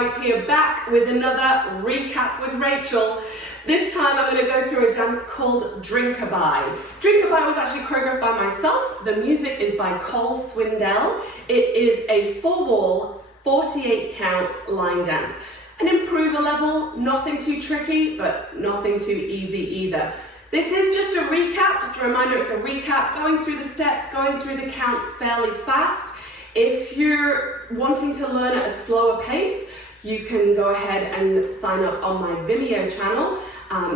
McEnaney-White here, back with another recap with Rachel. This time I'm going to go through a dance called Drinkaby. Drinkaby was actually choreographed by myself. The music is by Cole Swindell. It is a 4-wall, 48 count line dance. An improver level, nothing too tricky, but nothing too easy either. This is just a recap, just a reminder it's a recap, going through the steps, going through the counts fairly fast. If you're wanting to learn at a slower pace, you can go ahead and sign up on my Vimeo channel.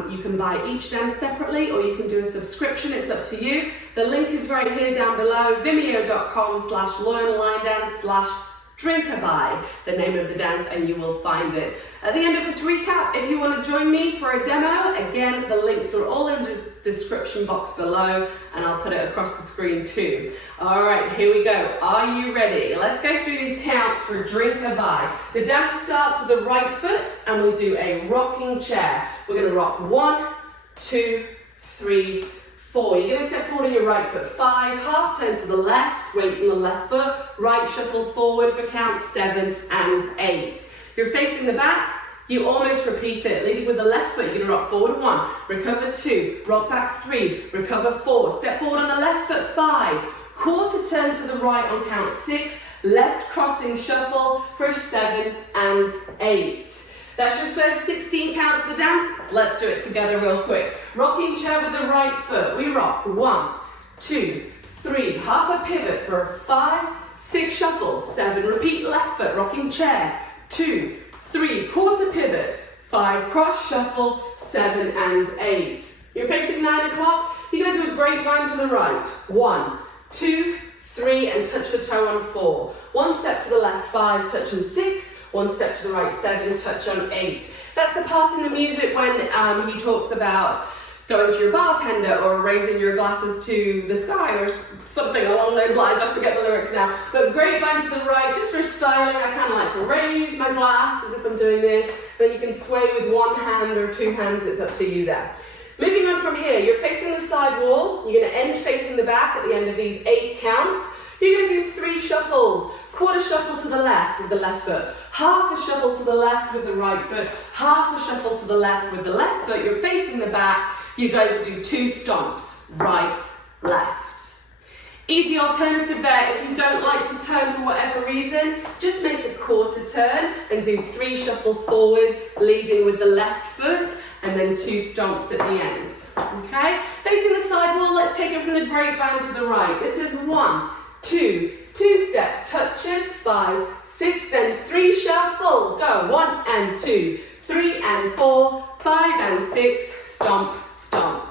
You can buy each dance separately or you can do a subscription, it's up to you. The link is right here down below, vimeo.com/learnlinedance/Drinkaby, the name of the dance, and you will find it. At the end of this recap, if you want to join me for a demo, again, the links are all in the description box below, and I'll put it across the screen too. All right, here we go. Are you ready? Let's go through these counts for Drinkaby. The dance starts with the right foot, and we do a rocking chair. We're going to rock 1, 2, 3, 4. You're going to step forward on your right foot. 5, half turn to the left, weights on the left foot, right shuffle forward for count 7 and 8. You're facing the back, you almost repeat it. Leading with the left foot, you're going to rock forward 1, recover 2, rock back 3, recover 4, step forward on the left foot 5, quarter turn to the right on count 6, left crossing shuffle for 7 and 8. That's your first 16 counts of the dance. Let's do it together real quick. Rocking chair with the right foot. We rock 1, 2, 3, half a pivot for 5, 6 shuffles, 7, repeat left foot, rocking chair, 2, 3, quarter pivot, 5, cross shuffle, 7 and 8. You're facing 9 o'clock. You're going to do a grapevine to the right. 1, 2, 3, and touch the toe on 4. 1 step to the left, 5, touch on 6. 1 step to the right, 7, touch on 8. That's the part in the music when he talks about going to your bartender or raising your glasses to the sky or something along those lines. I forget the lyrics now. But grapevine to the right, just for styling, I kind of like to raise my glass as if I'm doing this. Then you can sway with 1 hand or 2 hands, it's up to you there. Moving on from here, you're facing the side wall. You're going to end facing the back at the end of these 8 counts. You're going to do 3 shuffles. Quarter shuffle to the left with the left foot, half a shuffle to the left with the right foot, half a shuffle to the left with the left foot. You're facing the back. You're going to do 2 stomps, right, left. Easy alternative there. If you don't like to turn for whatever reason, just make a quarter turn and do 3 shuffles forward, leading with the left foot, and then 2 stomps at the end. Okay? Facing the side wall, let's take it from the grapevine to the right. This is 1, 2, 2-step touches, 5, 6, then 3 shuffles. Go, 1 and 2, 3 and 4, 5 and 6, stomp, stomp.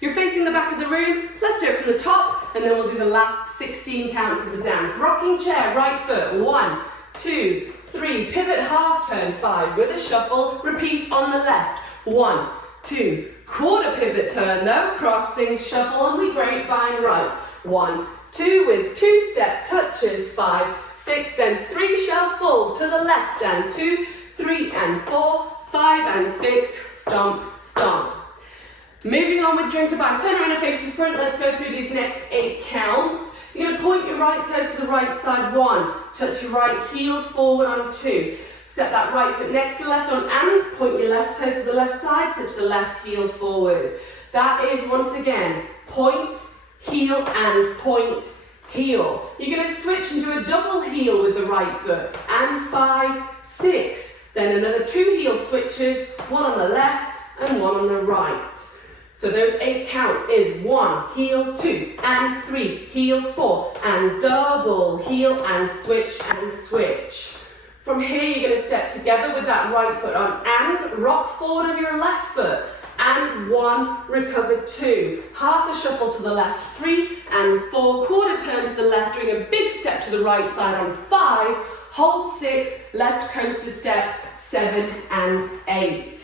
You're facing the back of the room. Let's do it from the top, and then we'll do the last 16 counts of the dance. Rocking chair, right foot, 1, 2, 3, pivot half turn, 5, with a shuffle, repeat on the left, 1, 2, quarter pivot turn, no, crossing, shuffle, and we grapevine right, 1, 2 with 2-step touches, 5, 6, then 3 shuffles to the left, and 2, 3 and 4, 5 and 6, stomp, stomp. Moving on with Drinkaby, turn around and face the front. Let's go through these next 8 counts. You're going to point your right toe to the right side, 1, touch your right heel forward on 2, step that right foot next to left on and, point your left toe to the left side, touch the left heel forward. That is, once again, point, heel and point, heel. You're going to switch and do a double heel with the right foot, and 5, 6. Then another 2 heel switches, 1 on the left and 1 on the right. So those 8 counts is 1, heel 2, and 3, heel 4, and double heel and switch and switch. From here you're going to step together with that right foot on and rock forward on your left foot. And 1, recover 2, half a shuffle to the left, 3 and 4, quarter turn to the left, doing a big step to the right side on 5, hold 6, left coaster step, 7 and 8.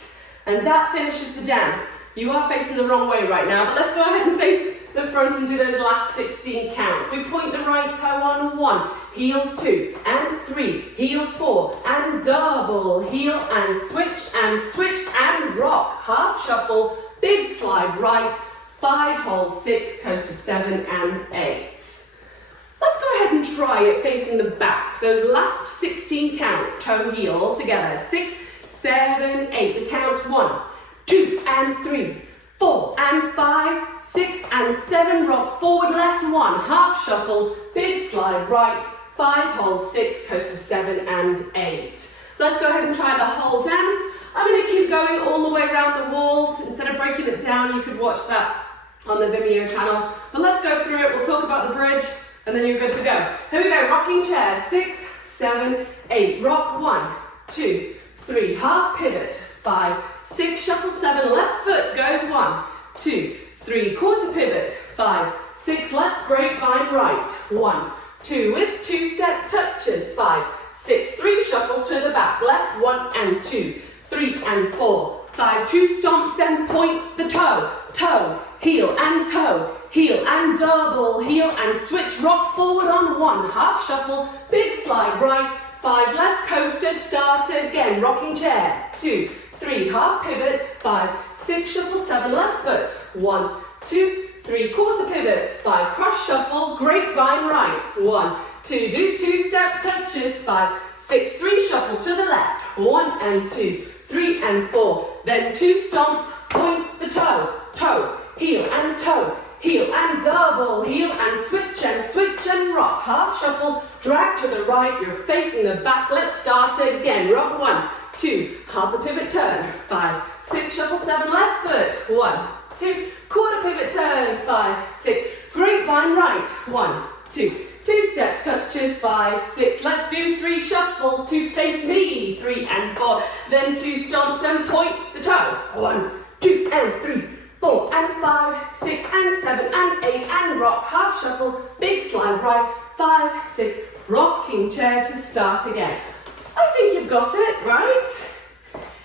And that finishes the dance. You are facing the wrong way right now, but let's go ahead and face the front and do those last 16 counts. We point the right toe on 1, heel 2 and 3, heel 4 and double heel and switch and rock, half shuffle, big slide right, 5, hold 6, coast to 7 and 8. Let's go ahead and try it facing the back. Those last 16 counts, toe, heel, all together. 6, 7, 8. The counts 1, 2, and 3, 4, and 5, 6, and 7. Rock forward, left, 1. Half shuffle, big slide, right, 5, hold, 6, coast to 7 and 8. Let's go ahead and try the whole dance. I'm going to keep going all the way around the walls. Instead of breaking it down, you could watch that on the Vimeo channel. But let's go through it. We'll talk about the bridge, and then you're good to go. Here we go, rocking chair, 6, 7, 8. Rock, 1, 2, 3. Half pivot, 5, 6. Shuffle 7. Left foot goes 1, 2, 3. Quarter pivot, 5, 6. Let's grapevine right. 1, 2. With 2-step touches, 5, 6. 3 shuffles to the back. Left, 1 and 2, 3 and 4, 5. 2 stomps, then point the toe. Toe, heel and toe. Heel and double, heel and switch. Rock forward on 1. Half shuffle, big slide right. 5. Left coaster, start again. Rocking chair, 2, 3. Half pivot, 5, 6. Shuffle 7. Left foot, 1, 2, 3. Quarter pivot, 5. Cross shuffle, grapevine right. 1, 2. Do 2-step touches, 5, 6. 3 shuffles to the left. 1 and 2, 3 and 4. Then 2 stomps, point the toe. Toe, heel and toe. Heel and double, heel and switch and rock. Half shuffle, drag to the right, you're facing the back. Let's start again. Rock 1, 2, half a pivot turn. 5, 6, shuffle 7, left foot. 1, 2, quarter pivot turn. 5, 6, grapevine right. 1, 2, 2-step touches. 5, 6. Let's do 3 shuffles to face me. 3 and 4. Then 2 stomps and point the toe. 1, 2, and 3, 4 and 5, 6 and 7 and 8 and rock. Half shuffle, big slide right. 5, 6. Rocking chair to start again. I think you've got it, right?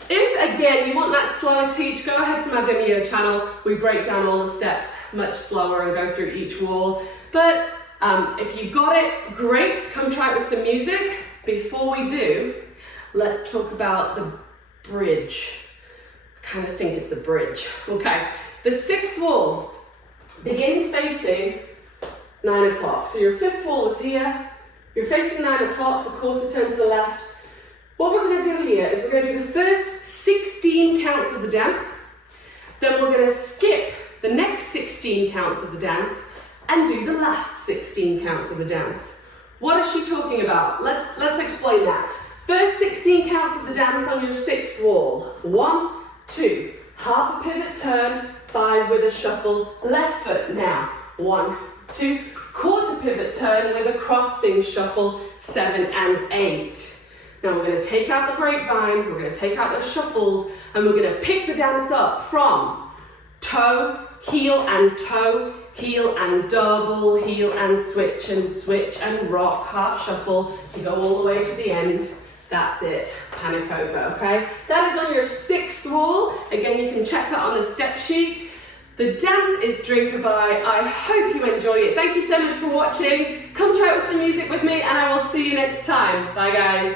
If, again, you want that slower teach, go ahead to my Vimeo channel. We break down all the steps much slower and go through each wall. But if you've got it, great. Come try it with some music. Before we do, let's talk about the bridge. I kind of think it's a bridge. Okay, the 6th wall begins facing 9 o'clock. So your 5th wall is here. You're facing 9 o'clock, the quarter turn to the left. What we're going to do here is we're going to do the first 16 counts of the dance. Then we're going to skip the next 16 counts of the dance and do the last 16 counts of the dance. What is she talking about? Let's explain that. First 16 counts of the dance on your 6th wall. 1, 2, half a pivot turn, 5 with a shuffle, left foot now. 1, 2, quarter pivot turn with a crossing shuffle, 7 and 8. Now we're going to take out the grapevine, we're going to take out the shuffles, and we're going to pick the dance up from toe, heel and double, heel and switch and rock, half shuffle to go all the way to the end. That's it, panic over, okay? That is on your 6th wall. Again, you can check that on the step sheet. The dance is Drinkaby. I hope you enjoy it. Thank you so much for watching. Come try it with some music with me, and I will see you next time. Bye, guys.